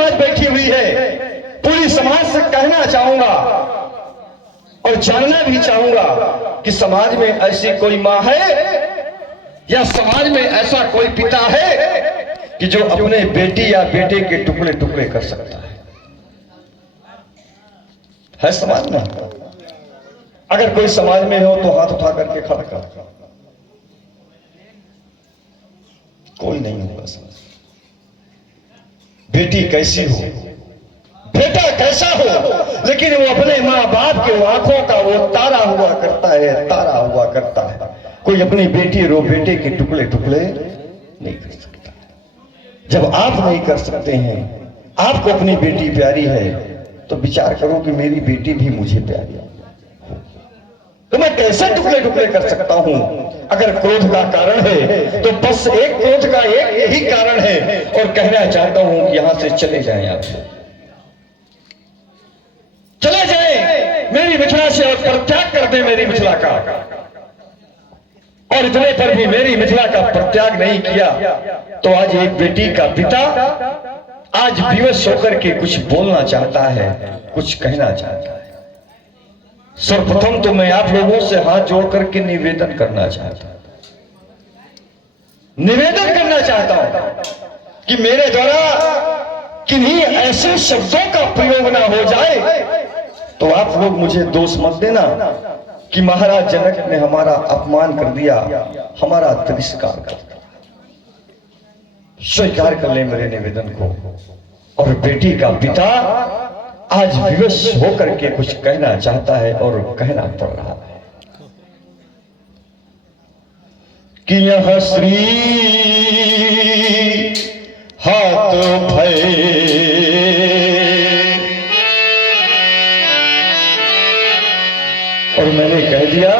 समाज बैठी हुई है, पूरी समाज से कहना चाहूंगा और जानना भी चाहूंगा कि समाज में ऐसी कोई मां है या समाज में ऐसा कोई पिता है कि जो अपने बेटी या बेटे के टुकड़े टुकड़े कर सकता है समाज में? अगर कोई समाज में हो तो हाथ उठा करके खड़ा कर। कोई नहीं होगा समाज। बेटी कैसी हो, बेटा कैसा हो, लेकिन वो अपने माँ बाप के आंखों का वो तारा हुआ करता है, तारा हुआ करता है। कोई अपनी बेटी रो बेटे के टुकड़े टुकड़े नहीं कर सकता। जब आप नहीं कर सकते हैं, आपको अपनी बेटी प्यारी है, तो विचार करो कि मेरी बेटी भी मुझे प्यारी है, तो मैं कैसे टुकड़े टुकड़े कर सकता हूं? अगर क्रोध का कारण है तो बस एक क्रोध का एक यही कारण है, और कहना चाहता हूं कि यहां से चले जाएं, आप चले जाएं मेरी मिथिला से और परित्याग कर दें मेरी मिथिला का। और इतने पर भी मेरी मिथिला का परित्याग नहीं किया तो आज एक बेटी का पिता आज विवश होकर के कुछ बोलना चाहता है, कुछ कहना चाहता है। सर्वप्रथम तो मैं आप लोगों से हाथ जोड़ करके निवेदन करना चाहता हूं कि मेरे द्वारा किन्हीं ऐसे शब्दों का प्रयोग ना हो जाए तो आप लोग मुझे दोष मत देना कि महाराज जनक ने हमारा अपमान कर दिया, हमारा तिरस्कार कर दिया। स्वीकार कर ले मेरे निवेदन को। और बेटी का पिता आज विवश होकर के कुछ कहना चाहता है और कहना पड़ रहा है कि यह श्री हाथ भय और मैंने कह दिया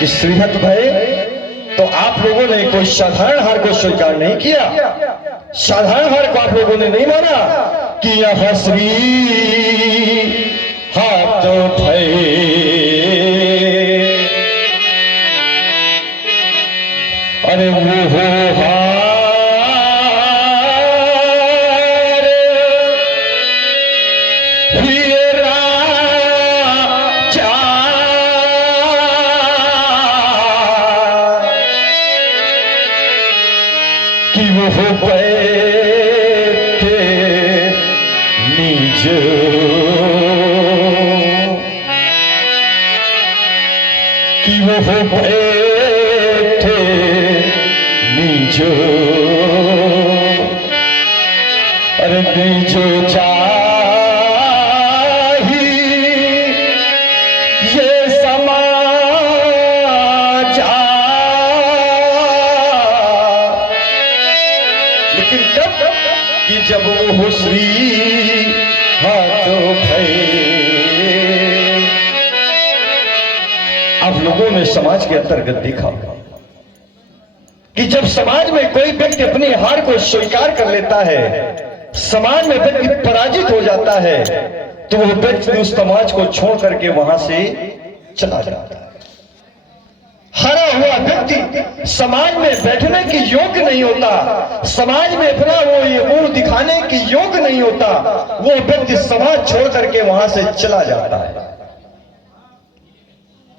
कि श्रीहत भय, तो आप लोगों ने कोई साधारण हार को स्वीकार नहीं किया, साधारण हार को आप लोगों ने नहीं माना कि यह श्री हाथ भय। अरे वो हो कि वो हो बैठे निज, कि वो हो बैठे निज, अरे निज चाही ये समाज। लेकिन कब कि जब वो श्री हाथ भय। आप लोगों ने समाज के अंतर्गत देखा कि जब समाज में कोई व्यक्ति अपनी हार को स्वीकार कर लेता है, समाज में व्यक्ति पराजित हो जाता है, तो वो व्यक्ति उस समाज को छोड़ करके वहां से चला जाता है। हारा हुआ व्यक्ति समाज में बैठने की योग्य नहीं होता, समाज में अपना वो ये मुंह दिखाने की योग्य नहीं होता, वो व्यक्ति समाज छोड़ करके वहां से चला जाता है।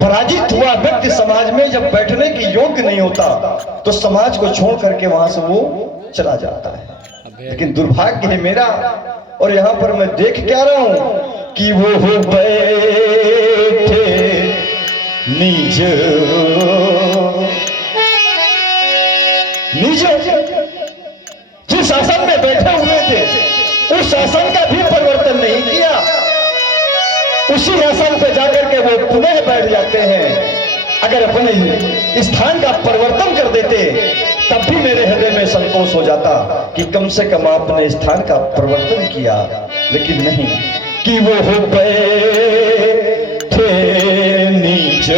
पराजित हुआ व्यक्ति समाज में जब बैठने की योग्य नहीं होता तो समाज को छोड़ करके वहां से वो चला जाता है। लेकिन दुर्भाग्य है मेरा, और यहां पर मैं देख क्या रहा हूं कि वो हो बैठे निज, निज जिस आसन में बैठे हुए थे उस आसन का भी परिवर्तन नहीं किया, उसी आसन पे जाकर के वो पुनः बैठ जाते हैं। अगर अपने स्थान का परिवर्तन कर देते तब भी मेरे हृदय में संतोष हो जाता कि कम से कम आपने स्थान का परिवर्तन किया, लेकिन नहीं कि वो हो बैठे नीच,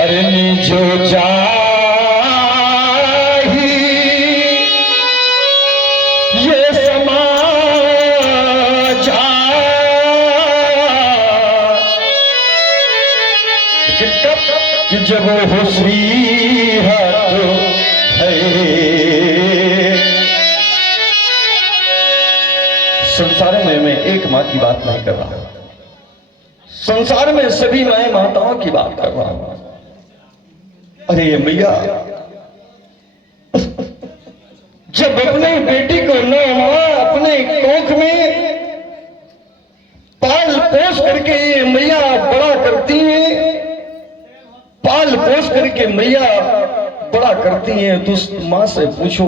अरे नीचो चाही ये समाज। कि जब वो श्री हाथ है संसार में मैं एक माँ की बात नहीं कर रहा, संसार में सभी माएँ माताओं की बात कर रहा हूं। अरे मैया, जब अपनी बेटी को नौ माह अपने कोख में पाल पोस करके ये मैया बड़ा करती हैं, पाल पोस करके मैया बड़ा करती हैं, तो उस मां से पूछो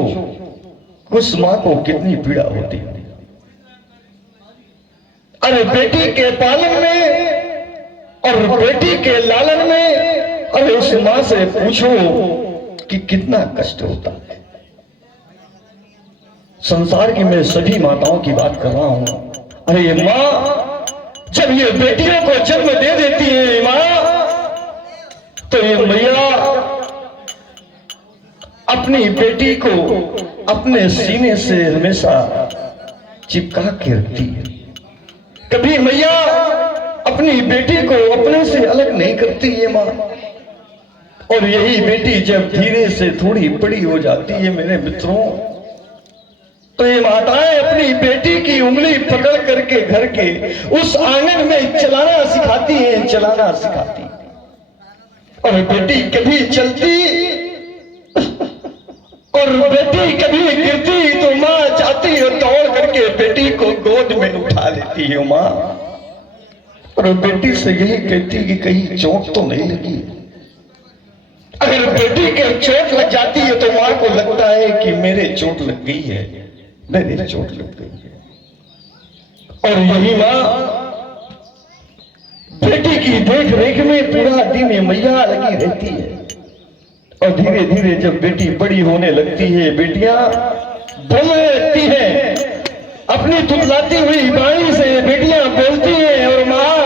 उस मां को कितनी पीड़ा होती है। अरे बेटी के पालन में और बेटी के लालन में, अरे उस मां से पूछो कि कितना कष्ट होता है। संसार की मैं सभी माताओं की बात कर रहा हूं। अरे ये मां जब ये बेटियों को जन्म दे देती है मां, तो ये मैया अपनी बेटी को अपने सीने से हमेशा चिपका के रखती है। कभी मैया अपनी बेटी को अपने से अलग नहीं करती है मां। और यही बेटी जब धीरे से थोड़ी बड़ी हो जाती है मेरे मित्रों, तो ये माताएं अपनी बेटी की उंगली पकड़ करके घर के उस आंगन में चलाना सिखाती हैं, चलाना सिखाती हैं। और बेटी कभी चलती और बेटी कभी गिरती तो मां जाती और दौड़ करके बेटी को गोद में उठा लेती है मां, और बेटी से यही कहती कि कहीं चोट तो नहीं लगी। अगर बेटी के चोट लग जाती है तो मां को लगता है कि मेरे चोट लग गई है, मेरे चोट लग गई है। और यही मां बेटी की देख रेख में पूरा दिन मैया लगी रहती है। और धीरे धीरे जब बेटी बड़ी होने लगती है, बेटियां बोलने लगती हैं, अपनी तुतलाती हुई वाणी से बेटियां बोलती हैं। और मां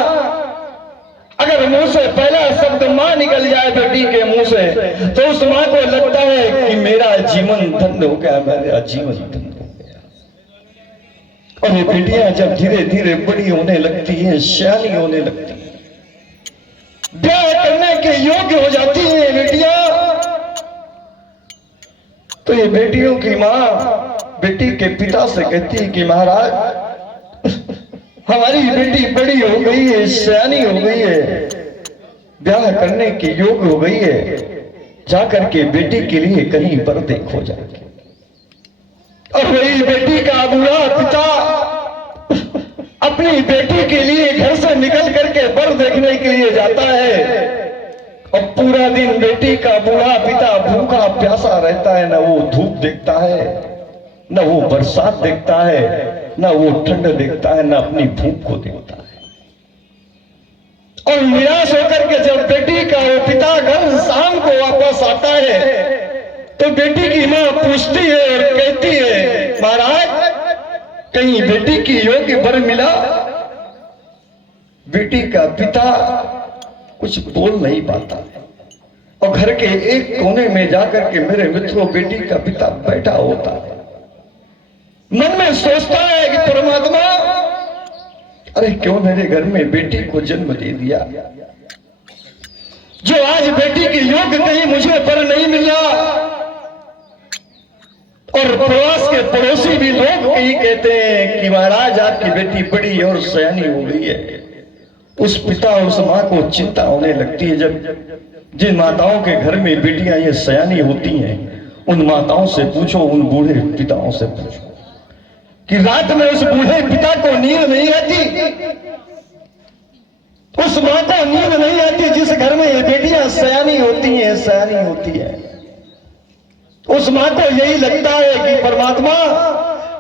अगर मुंह से पहला शब्द मां निकल जाए बेटी के मुंह से, तो उस मां को लगता है कि मेरा जीवन धन्य हो गया, मेरा जीवन धन्य हो गया। और ये बेटियां जब धीरे धीरे बड़ी होने लगती हैं, सियानी होने लगती हैं, ब्याह करने के योग्य हो जाती हैं बेटियां, तो ये बेटियों की मां बेटी के पिता से कहती है कि महाराज हमारी बेटी बड़ी हो गई है, सियानी हो गई है, ब्याह करने के योग्य हो गई है, जाकर के बेटी के लिए कहीं पर देखो जाके। और वही बेटी का बूढ़ा पिता अपनी बेटी के लिए घर से निकल करके बर देखने के लिए जाता है, और पूरा दिन बेटी का बूढ़ा पिता भूखा प्यासा रहता है, ना वो धूप देखता है, ना वो बरसात देखता है, ना वो ठंड देखता है, ना अपनी भूख को देखता है। और निराश होकर के जब बेटी का वो पिता घर शाम को वापस आता है, तो बेटी की मां पूछती है और कहती है, महाराज कहीं बेटी की योग्य वर मिला? बेटी का पिता कुछ बोल नहीं पाता, और घर के एक कोने में जाकर के मेरे मित्रों बेटी का पिता बैठा होता है, मन में सोचता है कि परमात्मा अरे क्यों मेरे घर में बेटी को जन्म दे दिया, जो आज बेटी के योग्य कहीं मुझे वर नहीं मिला। और प्रवास के पड़ोसी भी लोग यही कहते हैं कि महाराज आपकी बेटी बड़ी और सयानी हो गई है। उस पिता और उस मां को चिंता होने लगती है। जब जिन माताओं के घर में बेटियां ये सयानी होती हैं, उन माताओं से पूछो, उन बूढ़े पिताओं से पूछो कि रात में उस बूढ़े पिता को नींद नहीं आती, उस मां को नींद नहीं आती जिस घर में ये बेटियां सयानी होती हैं, सयानी होती है। उस मां को यही लगता है कि परमात्मा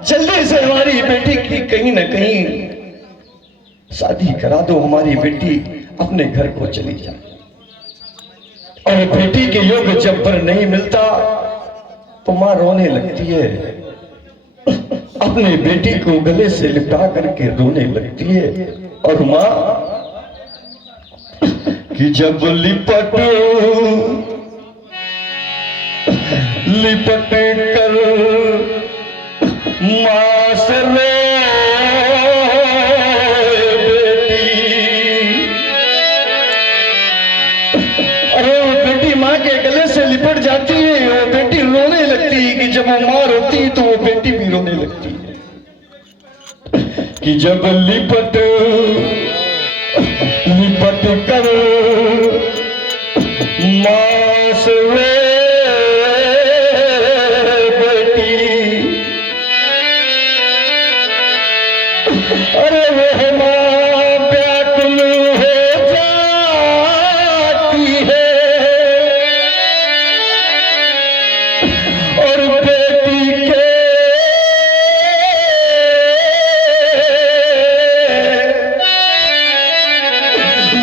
जल्दी से हमारी बेटी की कहीं ना कहीं शादी करा दो, हमारी बेटी अपने घर को चली जाए। और बेटी के योग्य जब पर नहीं मिलता तो मां रोने लगती है, अपने बेटी को गले से लिपटा करके रोने लगती है। और मां कि जब लिपट कर मां से बेटी, अरे वो बेटी मां के गले से लिपट जाती है, वो बेटी रोने लगती है कि जब वो मां रोती है तो वो बेटी भी रोने लगती है। कि जब लिपट लिपट कर मां से बेटी, अरे वह मां व्याकुल हो जाती है और बेटी के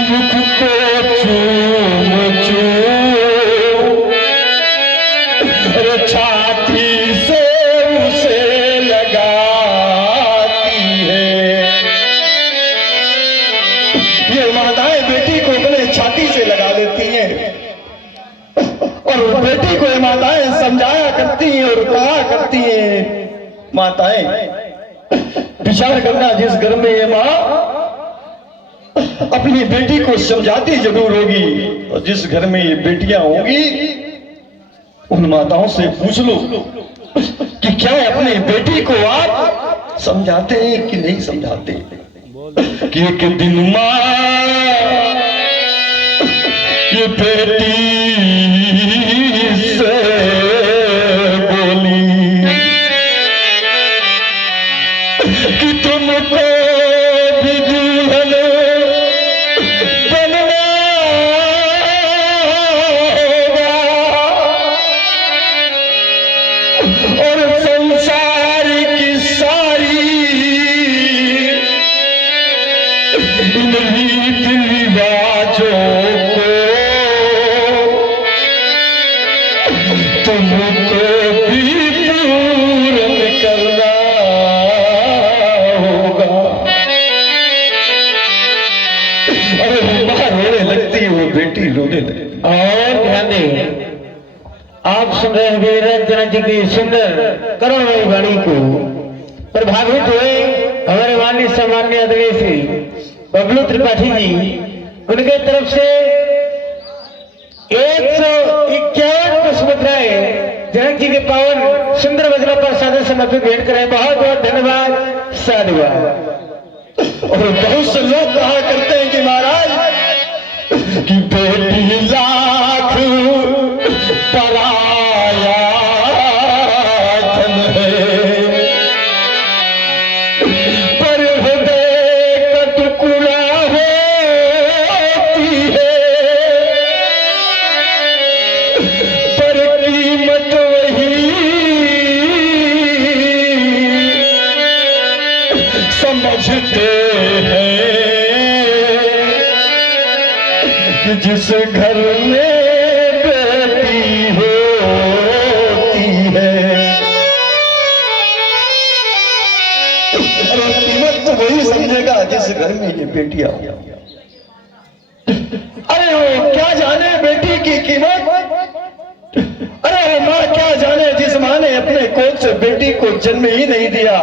मुख को चूम चूम छाती से उसे लगाती है। ये माताएं बेटी को अपने छाती से लगा लेती हैं और बेटी को ये माताएं समझाया करती हैं और कहा करती हैं। माताएं विचार करना, जिस घर में ये मां अपनी बेटी को समझाती जरूर होगी और जिस घर में ये बेटियां होंगी उन माताओं से पूछ लो कि क्या अपने बेटी को आप समझाते हैं कि नहीं समझाते। कि एक दिन मां ये बेटी से बोली कि तुमको भी दुल्हन बनना होगा और संसार की सारी इन रीत रिवाजों को तुमको भी पूर्ण करना होगा। अरे मां रोने लगती, वो बेटी रोने लगती। और ध्यान दें, आप सुन रहे हैं वीरेंद्र जी की सुंदर करुणमयी वाणी को। प्रभावित हुए हमारे माननीय सम्मान्य अध्यक्ष श्री बबलू त्रिपाठी जी, उनके तरफ से 151 पुष्पमुद्राएं जनक जी के पावन सुंदर वज्रों पर सादर समर्पित भेंट करें। बहुत बहुत धन्यवाद, साधुवाद। और बहुत से लोग कहा करते हैं कि महाराज कि बेटी लाख पराया धन है, पर हृदय का टुकड़ा होती है, पर कीमत वही समझते हैं कि जिस घर में बेटी होती है। और कीमत तो वही समझेगा जिस घर में ये बेटियां हो। अरे वो क्या जाने बेटी की कीमत, अरे माँ क्या जाने जिस माँ ने अपने कोख से बेटी को जन्म ही नहीं दिया।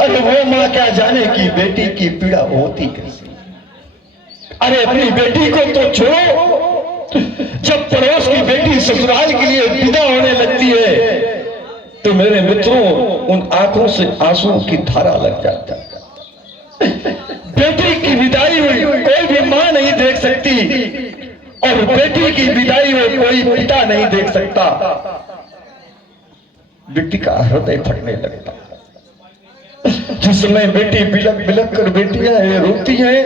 अरे वो माँ क्या जाने कि बेटी की पीड़ा होती कैसी। अरे अपनी बेटी को तो छोड़ो, जब पड़ोस की बेटी ससुराल के लिए विदा होने लगती है तो मेरे मित्रों उन आंखों से आंसुओं की धारा लग जाता है। बेटी की विदाई में कोई भी मां नहीं देख सकती और बेटी की विदाई में कोई पिता नहीं देख सकता। बेटी का हृदय फटने लगता। जिस समय बेटी बिलक बिलक कर बेटियां रोती हैं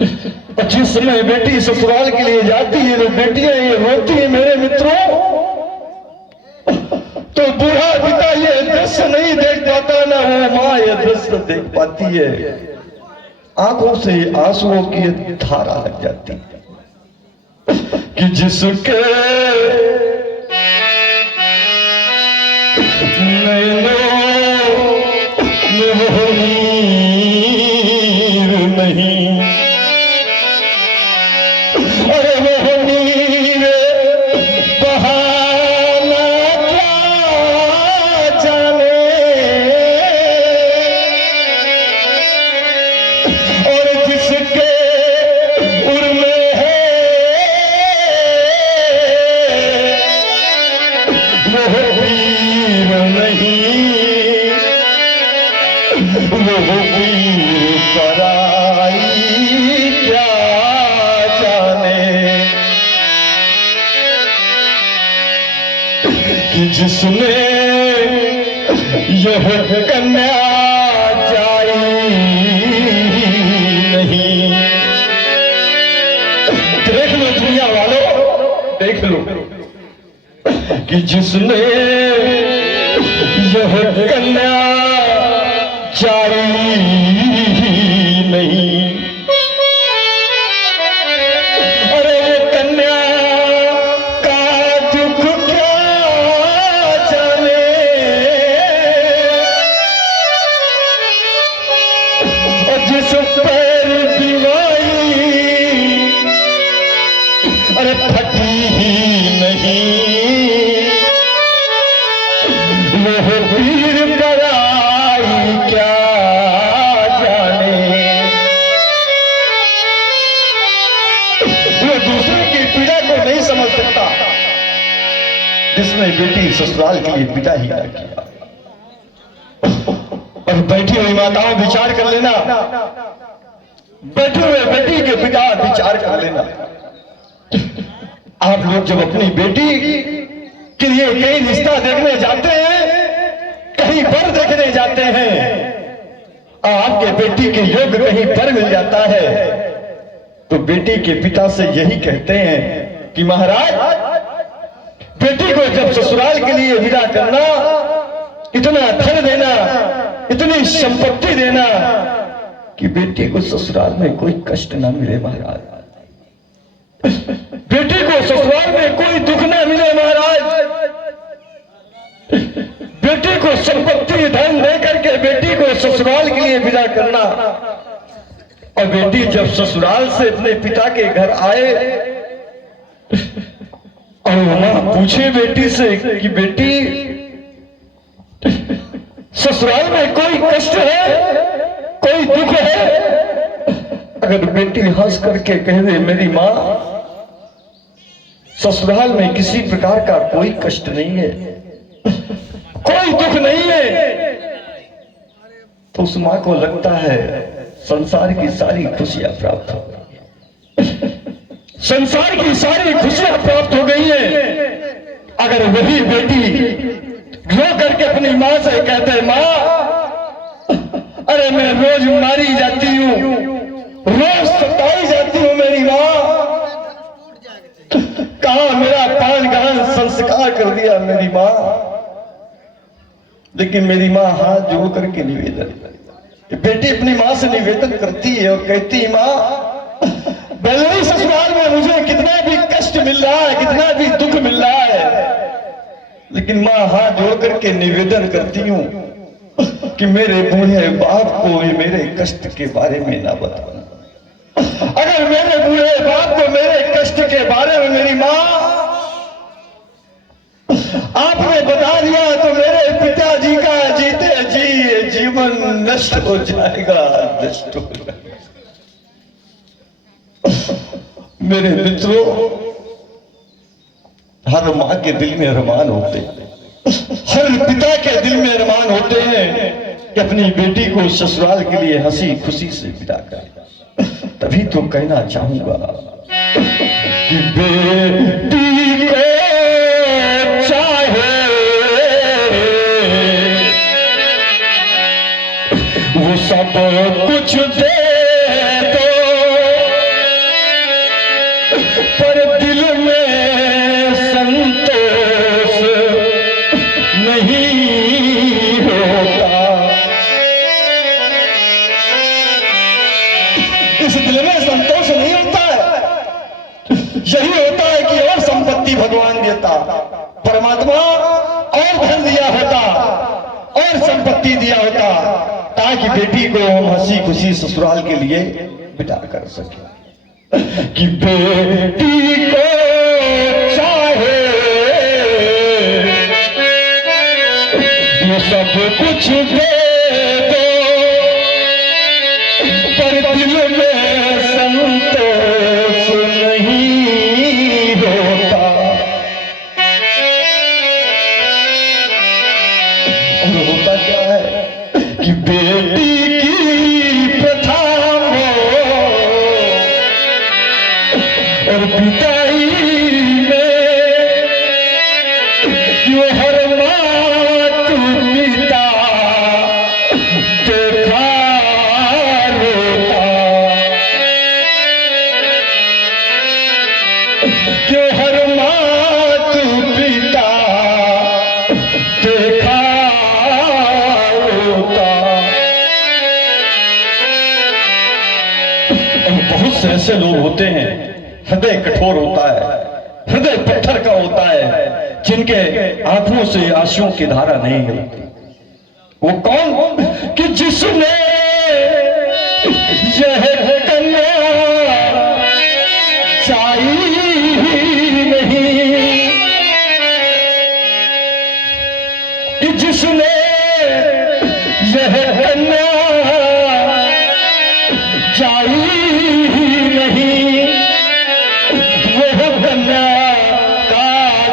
और जिस समय बेटी ससुराल के लिए जाती है तो बेटियां ये रोती है मेरे मित्रों, तो बूढ़ा पिता ये दृश्य नहीं देख पाता, ना वो माँ ये दृश्य देख पाती है। आंखों से आंसुओं की धारा लग जाती है कि जिसके नैनों में वो नीर नहीं, अरे वो नीर बहाना क्या जाने, और जिसके उर में है वो वीर नहीं, वो पीर पराई क्या जाने कि जिसने यह कन्या जाई नहीं। देख लो दुनिया वालों, देख लो कि जिसने यह कन्या जाई नहीं, अरे वो कन्या का दुख क्या जाने, और जिस पैर दीवाई अरे फटी ही नहीं, वो पीर पराई क्या जाने। वो दूसरे की पीड़ा को नहीं समझ सकता जिसने बेटी ससुराल के लिए पिता ही ना किया। और बैठी हुई माताओं विचार कर लेना, बैठे हुए बेटी के पिता विचार कर लेना। आप लोग जब अपनी बेटी के लिए कहीं रिश्ता देखने जाते हैं, कहीं पर देखने जाते हैं, आपके बेटी के योग्य कहीं पर मिल जाता है, तो बेटी के पिता से यही कहते हैं कि महाराज बेटी को जब ससुराल के लिए विदा करना, इतना धन देना, इतनी संपत्ति देना कि बेटी को ससुराल में कोई कष्ट ना मिले महाराज, बेटी को ससुराल में कोई दुख ना मिले महाराज, बेटी को संपत्ति धन दे करके बेटी को ससुराल के लिए विदा करना। और बेटी जब ससुराल से अपने पिता के घर आए और मां पूछे बेटी से कि बेटी ससुराल में कोई कष्ट है, कोई दुख है, अगर बेटी हंस करके कह दे मेरी मां ससुराल में किसी प्रकार का कोई कष्ट नहीं है, कोई दुख नहीं है, तो उस मां को लगता है संसार की सारी खुशियां प्राप्त हो गई, संसार की सारी खुशियां प्राप्त हो गई है। अगर वही बेटी रो करके अपनी मां से कहते मां अरे मैं रोज मारी जाती हूं, रोज सताई जाती हूं मेरी मां, कहां मेरा कान गान संस्कार कर दिया मेरी मां। लेकिन मेरी मां हाथ जोड़ करके निवेदन, बेटी अपनी मां से निवेदन करती है और कहती है मां बेलनी ससुराल में मुझे कितना भी कष्ट मिल रहा है, कितना भी दुख मिल रहा है, लेकिन मां हाथ जोड़ करके निवेदन करती हूं कि मेरे बूढ़े बाप को ये मेरे कष्ट के बारे में ना बताना। अगर मेरे बूढ़े बाप को मेरे कष्ट के बारे में मेरी मां आपने बता दिया तो मेरे पिताजी का जीते जी जीवन नष्ट हो जाएगा, नष्ट हो जाएगा। मेरे मित्रों, हर मां के दिल में अरमान होते हैं, हर पिता के दिल में अरमान होते हैं कि अपनी बेटी को ससुराल के लिए हंसी खुशी से विदा करें। तभी तो कहना चाहूंगा कि बेटी को चाहे वो सब कुछ दे दो, पर दिल में संतोष नहीं होता। इस दिल में संतोष नहीं होता है, यही होता है कि और संपत्ति भगवान देता, परमात्मा और धन दिया होता और संपत्ति दिया होता ताकि बेटी को हम हंसी खुशी ससुराल के लिए विदा कर सके। कि बेटी को चाहे ये सब कुछ दे दो, पर दिल में संतोष नहीं होता। और होता क्या है कि बेटी विदाई में क्यों हर मातू पिता देखा रोता, क्यों हर मातू पिता देखा रोता। बहुत से ऐसे लोग होते हैं, हृदय कठोर होता है, हृदय पत्थर का होता है, जिनके आंखों से आंसुओं की धारा नहीं गिरती। वो कौन कि जिसने यह कन्या चाही नहीं, कि जिसने यह कन्या चाही नहीं,